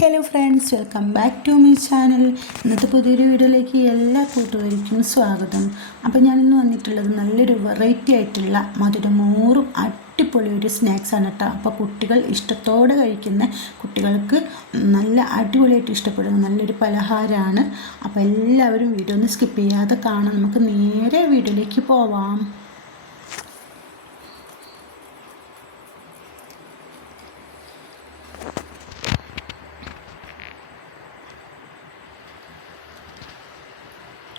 Hello friends welcome back to my channel. ഇന്നത്തെ പുതിയൊരു വീഡിയോയിലേക്ക് എല്ലാ കൂട്ടുകാർക്കും സ്വാഗതം. അപ്പോൾ ഞാനിന്ന് വന്നിട്ടുള്ളത് നല്ലൊരു വെറൈറ്റി ആയിട്ടുള്ള മധുരമൂറും അടിപൊളി ഒരു സ്നാക്സ് ആണ് കേട്ടോ അപ്പോൾ കുട്ടികൾ ഇഷ്ടത്തോടെ കഴിക്കുന്ന കുട്ടികൾക്ക് നല്ല അടിപൊളിയായിട്ട് ഇഷ്ടപ്പെടുന്ന നല്ലൊരു പലഹാരമാണ് അപ്പോൾ എല്ലാവരും വീഡിയോ ഒന്ന് സ്കിപ്പ് ചെയ്യാതെ കാണാം. നമുക്ക് നേരെ വീഡിയോയിലേക്ക് പോവാം.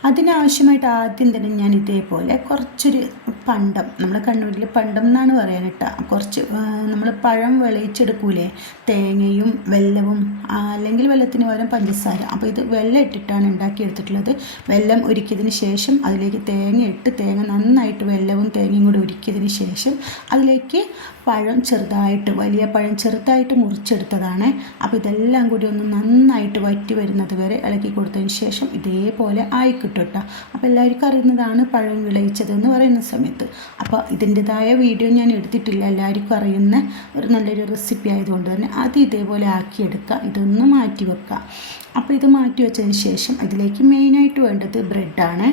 അതിനാവശ്യമായിട്ട് ആദ്യം തന്നെ ഞാൻ ഇതേപോലെ കുറച്ചൊരു പണ്ടം നമ്മൾ കണ്ണൂരിൽ പണ്ടം എന്നാണ് പറയാനിട്ട. കുറച്ച് നമ്മൾ പഴം വിളയിച്ചെടുക്കൂലേ? തേങ്ങയും വെല്ലവും അല്ലെങ്കിൽ വെല്ലത്തിന് പകരം പഞ്ചസാര. അപ്പോൾ ഇത് വെള്ളം ഇട്ടിട്ടാണ് ഉണ്ടാക്കിയെടുത്തിട്ടുള്ളത്. വെല്ലം ഒരുക്കിയതിന് ശേഷം അതിലേക്ക് തേങ്ങ ഇട്ട് തേങ്ങ നന്നായിട്ട് വെല്ലവും തേങ്ങയും കൂടി ഒരുക്കിയതിന് ശേഷം അതിലേക്ക് പഴം ചെറുതായിട്ട് വലിയ പഴം ചെറുതായിട്ട് മുറിച്ചെടുത്തതാണ്. അപ്പോൾ ഇതെല്ലാം കൂടി ഒന്ന് നന്നായിട്ട് വറ്റി വരുന്നത് വരെ ഇളക്കി കൊടുത്തതിന് ശേഷം ഇതേപോലെ ആയി കിട്ടും കേട്ടോ അപ്പോൾ എല്ലാവർക്കും അറിയുന്നതാണ് പഴം വിളയിച്ചതെന്ന് പറയുന്ന സമയത്ത്. അപ്പോൾ ഇതിന്റെതായ വീഡിയോ ഞാൻ എടുത്തിട്ടില്ല എല്ലാവർക്കും അറിയുന്ന ഒരു നല്ലൊരു റെസിപ്പി ആയതുകൊണ്ട് തന്നെ അത് ഇതേപോലെ ആക്കിയെടുക്കുക ഇതൊന്ന് മാറ്റി വെക്കുക അപ്പോൾ ഇത് മാറ്റി വെച്ചതിന് ശേഷം ഇതിലേക്ക് മെയിനായിട്ട് വേണ്ടത് ബ്രെഡാണ്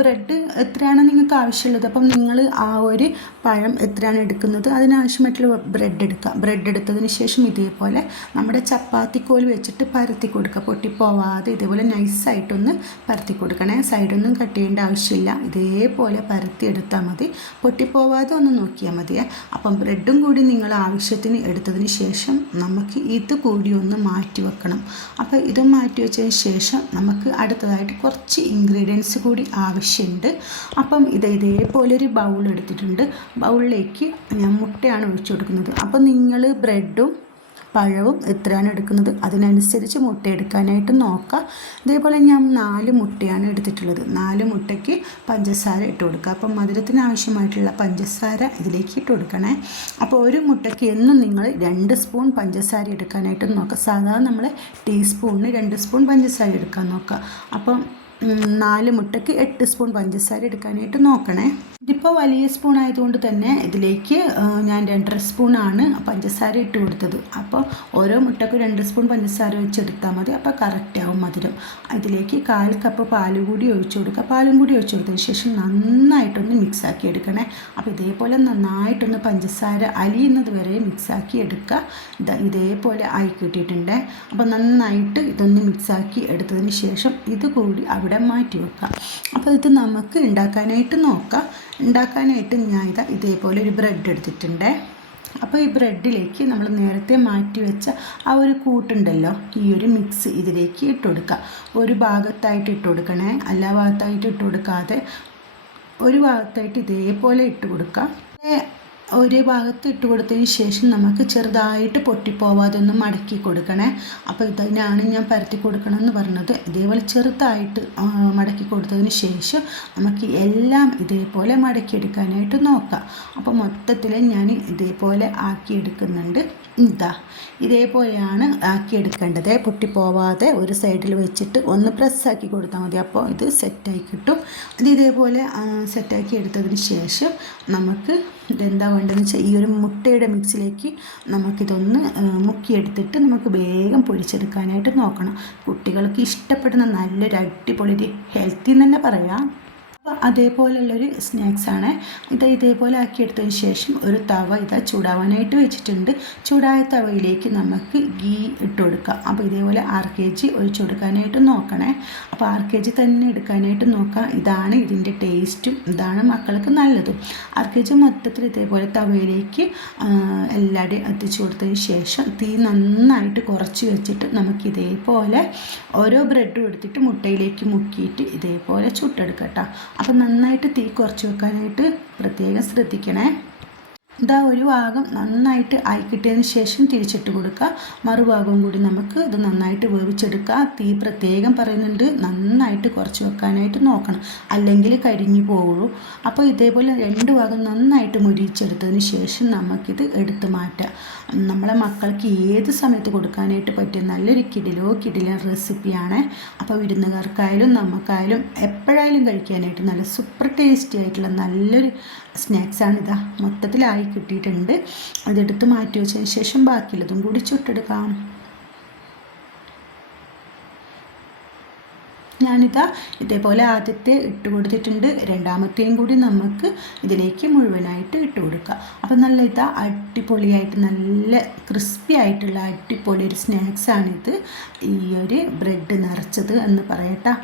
ബ്രെഡ് എത്രയാണ് നിങ്ങൾക്ക് ആവശ്യമുള്ളത്? അപ്പം നിങ്ങൾ ആ ഒരു പഴം എത്രയാണ് എടുക്കുന്നത്? അതിനാവശ്യമായിട്ടുള്ള ബ്രെഡ് എടുക്കുക ബ്രെഡ് എടുത്തതിന് ശേഷം ഇതേപോലെ നമ്മുടെ ചപ്പാത്തിക്കോൽ വെച്ചിട്ട് പരത്തി കൊടുക്കുക. പൊട്ടിപ്പോവാതെ ഇതേപോലെ നൈസായിട്ടൊന്ന് പരത്തി കൊടുക്കണേ. സൈഡൊന്നും കട്ട് ചെയ്യേണ്ട ആവശ്യമില്ല. ഇതേപോലെ പരത്തി എടുത്താൽ മതി. പൊട്ടിപ്പോവാതെ ഒന്ന് നോക്കിയാൽ മതിയേ അപ്പം ബ്രെഡും കൂടി നിങ്ങൾ ആവശ്യത്തിന് എടുത്തതിന് ശേഷം നമുക്ക് ഇത് കൂടി ഒന്ന് മാറ്റി വെക്കണം. അപ്പോൾ ഇത് മാറ്റി വെച്ചതിന് ശേഷം നമുക്ക് അടുത്തതായിട്ട് കുറച്ച് ഇൻഗ്രീഡിയൻസ് കൂടി ആവശ്യമുണ്ട്. അപ്പം ഇത് ഇതേപോലെ ഒരു ബൗൾ എടുത്തിട്ടുണ്ട്. ബൗളിലേക്ക് ഞാൻ മുട്ടയാണ് ഒഴിച്ചു കൊടുക്കുന്നത്. അപ്പം നിങ്ങൾ ബ്രെഡും പഴവും എത്രയാണ് എടുക്കുന്നത്? അതിനനുസരിച്ച് മുട്ട എടുക്കാനായിട്ട് നോക്കുക അതേപോലെ ഞാൻ നാല് മുട്ടയാണ് എടുത്തിട്ടുള്ളത്. നാല് മുട്ടയ്ക്ക് പഞ്ചസാര ഇട്ട് കൊടുക്കുക. അപ്പം മധുരത്തിന് ആവശ്യമായിട്ടുള്ള പഞ്ചസാര ഇതിലേക്ക് ഇട്ട് കൊടുക്കണേ. അപ്പോൾ ഒരു മുട്ടയ്ക്ക് എന്നും നിങ്ങൾ രണ്ട് സ്പൂൺ പഞ്ചസാര എടുക്കാനായിട്ട് നോക്കുക സാധാരണ നമ്മൾ ടീസ്പൂണിന് രണ്ട് സ്പൂൺ പഞ്ചസാര എടുക്കാൻ നോക്കുക അപ്പം നാല് മുട്ടയ്ക്ക് എട്ട് സ്പൂൺ പഞ്ചസാര എടുക്കാനായിട്ട് നോക്കണേ. ഇതിപ്പോൾ വലിയ സ്പൂൺ ആയതുകൊണ്ട് തന്നെ ഇതിലേക്ക് ഞാൻ രണ്ടര സ്പൂണാണ് പഞ്ചസാര ഇട്ട് കൊടുത്തത്. അപ്പോൾ ഓരോ മുട്ടക്കും രണ്ട് സ്പൂൺ പഞ്ചസാര വെച്ചെടുത്താൽ മതി. അപ്പോൾ കറക്റ്റ് ആവും മധുരം. ഇതിലേക്ക് കാൽ കപ്പ് പാൽ കൂടി ഒഴിച്ചു കൊടുക്കുക പാലും കൂടി ഒഴിച്ചു കൊടുത്തതിന് ശേഷം നന്നായിട്ടൊന്ന് മിക്സാക്കി എടുക്കണേ. അപ്പോൾ ഇതേപോലെ നന്നായിട്ടൊന്ന് പഞ്ചസാര അലിയുന്നത് വരെ മിക്സാക്കി എടുക്കുക ഇത് ഇതേപോലെ ആയി കിട്ടിയിട്ടുണ്ട്. അപ്പോൾ നന്നായിട്ട് ഇതൊന്ന് മിക്സാക്കി എടുത്തതിന് ശേഷം ഇത് കൂടി അവിടെ മാറ്റി വെക്കുക അപ്പോൾ ഇത് നമുക്ക് ഉണ്ടാക്കാനായിട്ട് നോക്കാം. ഉണ്ടാക്കാനായിട്ട് ഞാൻ ഇതാ ഇതേപോലെ ഒരു ബ്രെഡ് എടുത്തിട്ടുണ്ട്. അപ്പോൾ ഈ ബ്രെഡിലേക്ക് നമ്മൾ നേരത്തെ മാറ്റി വെച്ച ആ ഒരു കൂട്ടുണ്ടല്ലോ ഈ ഒരു മിക്സ് ഇതിലേക്ക് ഇട്ട് കൊടുക്കുക ഒരു ഭാഗത്തായിട്ട് ഇട്ട് കൊടുക്കണേ എല്ലാ ഭാഗത്തായിട്ട് ഇട്ട് കൊടുക്കാതെ ഒരു ഭാഗത്തായിട്ട് ഇതേപോലെ ഇട്ട് കൊടുക്കുക ഒരേ ഭാഗത്ത് ഇട്ട് കൊടുത്തതിന് ശേഷം നമുക്ക് ചെറുതായിട്ട് പൊട്ടിപ്പോവാതെ ഒന്ന് മടക്കി കൊടുക്കണേ. അപ്പോൾ ഇതിനാണ് ഞാൻ പരത്തി കൊടുക്കണം എന്ന് പറഞ്ഞത്. ഇതേപോലെ ചെറുതായിട്ട് മടക്കി കൊടുത്തതിന് ശേഷം നമുക്ക് എല്ലാം ഇതേപോലെ മടക്കിയെടുക്കാനായിട്ട് നോക്കാം. അപ്പോൾ മൊത്തത്തിൽ ഞാൻ ഇതേപോലെ ആക്കിയെടുക്കുന്നുണ്ട്. ഇതാ ഇതേപോലെയാണ് ആക്കിയെടുക്കേണ്ടത്. പൊട്ടിപ്പോവാതെ ഒരു സൈഡിൽ വെച്ചിട്ട് ഒന്ന് പ്രസ്സാക്കി കൊടുത്താൽ മതി. അപ്പോൾ ഇത് സെറ്റായി കിട്ടും. അത് ഇതേപോലെ സെറ്റാക്കി എടുത്തതിന് ശേഷം നമുക്ക് ഇതെന്താ വേണ്ടതെന്ന് വെച്ചാൽ ഈ ഒരു മുട്ടയുടെ മിക്സിലേക്ക് നമുക്കിതൊന്ന് മുക്കിയെടുത്തിട്ട് നമുക്ക് വേഗം പൊരിച്ചെടുക്കാനായിട്ട് നോക്കണം. കുട്ടികൾക്ക് ഇഷ്ടപ്പെടുന്ന നല്ലൊരു അടിപൊളി ഹെൽത്തി എന്ന് തന്നെ പറയാം. അപ്പോൾ അതേപോലുള്ളൊരു സ്നാക്സാണ്. ഇത് ഇതേപോലെ ആക്കിയെടുത്തതിന് ശേഷം ഒരു തവ ഇതാ ചൂടാവാനായിട്ട് വെച്ചിട്ടുണ്ട്. ചൂടായ തവയിലേക്ക് നമുക്ക് ഗീ ഇട്ട് കൊടുക്കാം. അപ്പോൾ ഇതേപോലെ ആർ കെ ജി ഒഴിച്ചു കൊടുക്കാനായിട്ട് നോക്കണേ. അപ്പോൾ ആർ കെ ജി തന്നെ എടുക്കാനായിട്ട് നോക്കാം. ഇതാണ് ഇതിന്റെ ടേസ്റ്റും ഇതാണ് മക്കൾക്ക് നല്ലതും. ആർ കെ ജി മൊത്തത്തിൽ ഇതേപോലെ തവയിലേക്ക് എല്ലാവരുടെയും എത്തിച്ചു കൊടുത്തതിന് ശേഷം തീ നന്നായിട്ട് കുറച്ച് വെച്ചിട്ട് നമുക്ക് ഇതേപോലെ ഓരോ ബ്രെഡും എടുത്തിട്ട് മുട്ടയിലേക്ക് മുക്കിയിട്ട് ഇതേപോലെ ചുട്ടെടുക്കട്ടോ അപ്പം നന്നായിട്ട് തീ കുറച്ച് വെക്കാനായിട്ട് പ്രത്യേകം ശ്രദ്ധിക്കണേ. ഇതാ ഒരു ഭാഗം നന്നായിട്ട് ആയിക്കിട്ടിയതിന് ശേഷം തിരിച്ചിട്ട് കൊടുക്കുക. മറുഭാഗവും കൂടി നമുക്ക് ഇത് നന്നായിട്ട് വേവിച്ചെടുക്കുക. തീ പ്രത്യേകം പറയുന്നുണ്ട് നന്നായിട്ട് കുറച്ച് വെക്കാനായിട്ട് നോക്കണം. അല്ലെങ്കിൽ കരിഞ്ഞു പോകുള്ളൂ അപ്പോൾ ഇതേപോലെ രണ്ട് ഭാഗം നന്നായിട്ട് മുരിച്ചെടുത്തതിന് ശേഷം നമുക്കിത് എടുത്ത് മാറ്റാം. നമ്മളെ മക്കൾക്ക് ഏത് സമയത്ത് കൊടുക്കാനായിട്ട് പറ്റിയ നല്ലൊരു കിടിലോ കിടിലോ റെസിപ്പിയാണ്. അപ്പോൾ വിരുന്നുകാർക്കായാലും നമുക്കായാലും എപ്പോഴായാലും കഴിക്കാനായിട്ട് നല്ല സൂപ്പർ ടേസ്റ്റി ആയിട്ടുള്ള നല്ലൊരു സ്നാക്സാണിതാ. മൊത്തത്തിലായി കിട്ടിയിട്ടുണ്ട്. അതെടുത്ത് മാറ്റി വെച്ചതിന് ശേഷം ബാക്കിയുള്ളതും കൂടി ചുട്ടെടുക്കാം. ഞാനിതാ ഇതേപോലെ ആദ്യത്തെ ഇട്ട് കൊടുത്തിട്ടുണ്ട്. രണ്ടാമത്തെയും കൂടി നമുക്ക് ഇതിലേക്ക് മുഴുവനായിട്ട് ഇട്ട് കൊടുക്കുക അപ്പം നല്ല ഇതാ അടിപൊളിയായിട്ട് നല്ല ക്രിസ്പി ആയിട്ടുള്ള അടിപൊളി ഒരു സ്നാക്സാണിത്. ഈ ഒരു ബ്രെഡ് നിറച്ചത് എന്ന് പറയട്ടോ.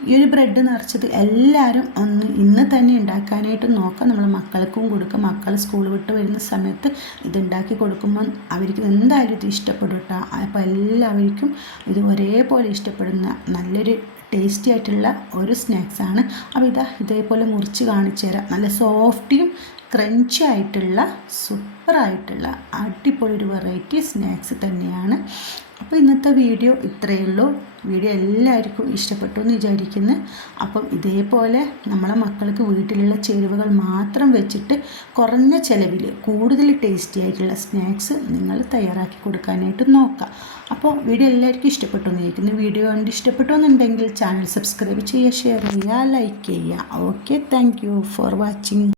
ഈ ഒരു ബ്രെഡ് നിറച്ചത് എല്ലാവരും ഒന്ന് ഇന്ന് തന്നെ ഉണ്ടാക്കാനായിട്ട് നോക്കാം. നമ്മൾ മക്കൾക്കും കൊടുക്കുക മക്കൾ സ്കൂൾ വിട്ട് വരുന്ന സമയത്ത് ഇത് ഉണ്ടാക്കി കൊടുക്കുമ്പോൾ അവർക്ക് എന്തായാലും ഇത് ഇഷ്ടപ്പെടും കേട്ടോ അപ്പോൾ എല്ലാവർക്കും ഇത് ഒരേപോലെ ഇഷ്ടപ്പെടുന്ന നല്ലൊരു ടേസ്റ്റി ആയിട്ടുള്ള ഒരു സ്നാക്സാണ് അപ്പോൾ ഇതാ ഇതേപോലെ മുറിച്ച് കാണിച്ചു തരാം. നല്ല സോഫ്റ്റിയും ക്രഞ്ചി ആയിട്ടുള്ള സൂപ്പറായിട്ടുള്ള അടിപൊളി ഒരു വെറൈറ്റി സ്നാക്സ് തന്നെയാണ്. അപ്പോൾ ഇന്നത്തെ വീഡിയോ ഇത്രയേ ഉള്ളൂ. വീഡിയോ എല്ലാവർക്കും ഇഷ്ടപ്പെട്ടു എന്ന് വിചാരിക്കുന്നു. അപ്പം ഇതേപോലെ നമ്മളെ മക്കൾക്ക് വീട്ടിലുള്ള ചേരുവകൾ മാത്രം വെച്ചിട്ട് കുറഞ്ഞ ചിലവിൽ കൂടുതൽ ടേസ്റ്റി ആയിട്ടുള്ള സ്നാക്സ് നിങ്ങൾ തയ്യാറാക്കി കൊടുക്കാനായിട്ട് നോക്കാം. അപ്പോൾ വീഡിയോ എല്ലാവർക്കും ഇഷ്ടപ്പെട്ടു എന്ന് വിചാരിക്കുന്നു. വീഡിയോ കണ്ട് ഇഷ്ടപ്പെട്ടു എന്നുണ്ടെങ്കിൽ ചാനൽ സബ്സ്ക്രൈബ് ചെയ്യുക ഷെയർ ചെയ്യുക ലൈക്ക് ചെയ്യുക. Okay thank for watching.